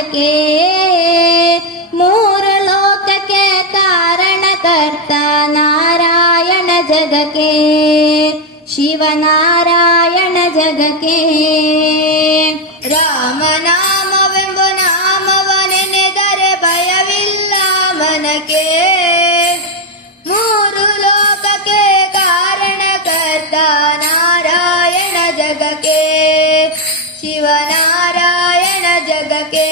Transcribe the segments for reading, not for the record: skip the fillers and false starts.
ಮನಕ್ಕೆ ಮೂರು ಲೋಕಕ್ಕೆ ಕಾರಣಕರ್ತ ನಾರಾಯಣ ಜಗಕ್ಕೆ ಶಿವನಾರಾಯಣ ಜಗಕ್ಕೆ ರಾಮನಾಮವೆಂಬ ನಾಮವ ನೆನೆದರೆ ಭಯವಿಲ್ಲ ಮನಕ್ಕೆ ಮೂರು ಲೋಕಕ್ಕೆ ಕಾರಣಕರ್ತ ನಾರಾಯಣ ಜಗಕ್ಕೆ ಶಿವನಾರಾಯಣ ಜಗಕ್ಕೆ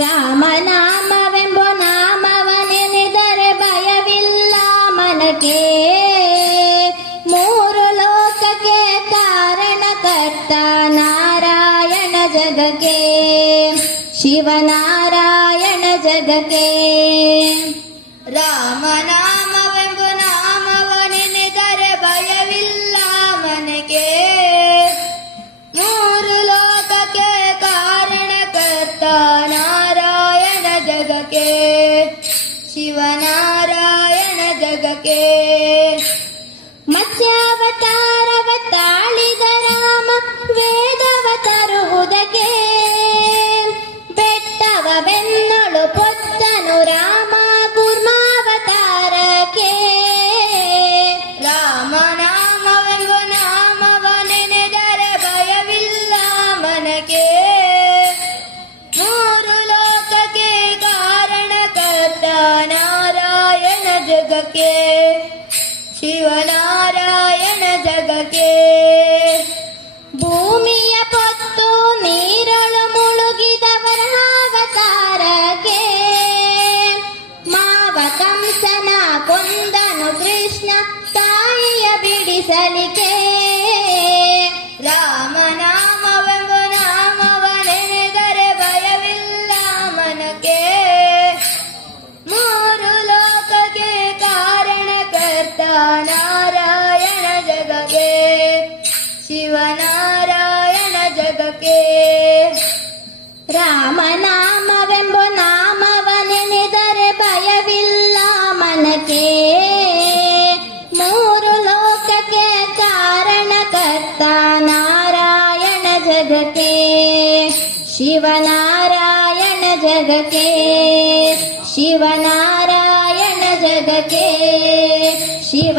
ರಾಮನಾಮವೆಂಬ ನಾಮವ ನೆನೆದರೆ ಭಯವಿಲ್ಲ ಮನಕ್ಕೆ ಮೂರು ಲೋಕಕ್ಕೆ ಕಾರಣಕರ್ತ ನಾರಾಯಣ ಜಗಕ್ಕೆ ಶಿವನಾರಾಯಣ ಜಗಕ್ಕೆ ರಾಮನಾಮವೆಂಬ ನಾಮವ ನೆನೆದರೆ ಭಯವಿಲ್ಲ ಮನಕ್ಕೆ ಮೂರು ಲೋಕಕ್ಕೆ ಕಾರಣಕರ್ತ ನಾರಾಯಣ ಜಗಕ್ಕೆ ಶಿವನಾರಾಯಣ ಜಗಕ್ಕೆ ಮತ್ಸ್ಯಾವತಾರವ ತಾಳಿದ ರಾಮ ವೇದವ ತರುವುದಕ್ಕೆ ಬೆಟ್ಟವ ಬೆನ್ನಳು ಪೊತ್ತನು ರಾಮ ಕೂರ್ಮಾವತಾರಕ್ಕೆ ರಾಮನಾಮವೆಂಬ ನಾಮವ ನೆನೆದರೆ ಭಯವಿಲ್ಲ ಮನಕ್ಕೆ ಮೂರು ಲೋಕಕ್ಕೆ ಕಾರಣಕರ್ತ ನಾರಾಯಣ ಜಗಕ್ಕೆ ಶಿವನಾರಾಯಣ ಜಗಕ್ಕೆ ಭೂಮಿಯ ಪೊತ್ತು ನೀರಳು ಮುಳುಗಿದವರ ಅವತಾರಕ್ಕೆ ಮಾವ ಕಂಸನ ಕೊಂದನು ಕೃಷ್ಣ ತಾಯಿಯ ಬಿಡಿಸಲಿಕ್ಕೆ ರಾಮನಾಮವೆಂಬ ನಾಮವ ನೆನೆದರೆ ಭಯವಿಲ್ಲ ಮನಕ್ಕೆ ಮೂರು ಲೋಕಕ್ಕೆ ಕಾರಣಕರ್ತ ನಾರಾಯಣ ಜಗಕ್ಕೆ ಶಿವನಾರಾಯಣ ಜಗಕ್ಕೆ ರಾಮನಾಮವೆಂಬ ನಾಮವ ನೆನೆದರೆ ಭಯವಿಲ್ಲ ಮನಕ್ಕೆ ಮೂರು ಲೋಕಕ್ಕೆ ಕಾರಣಕರ್ತ ನಾರಾಯಣ ಜಗಕ್ಕೆ ಶಿವನಾರಾಯಣ ಜಗಕ್ಕೆ ಶಿವನಾರಾಯಣ ಜಗಕ್ಕೆ ಶಿವ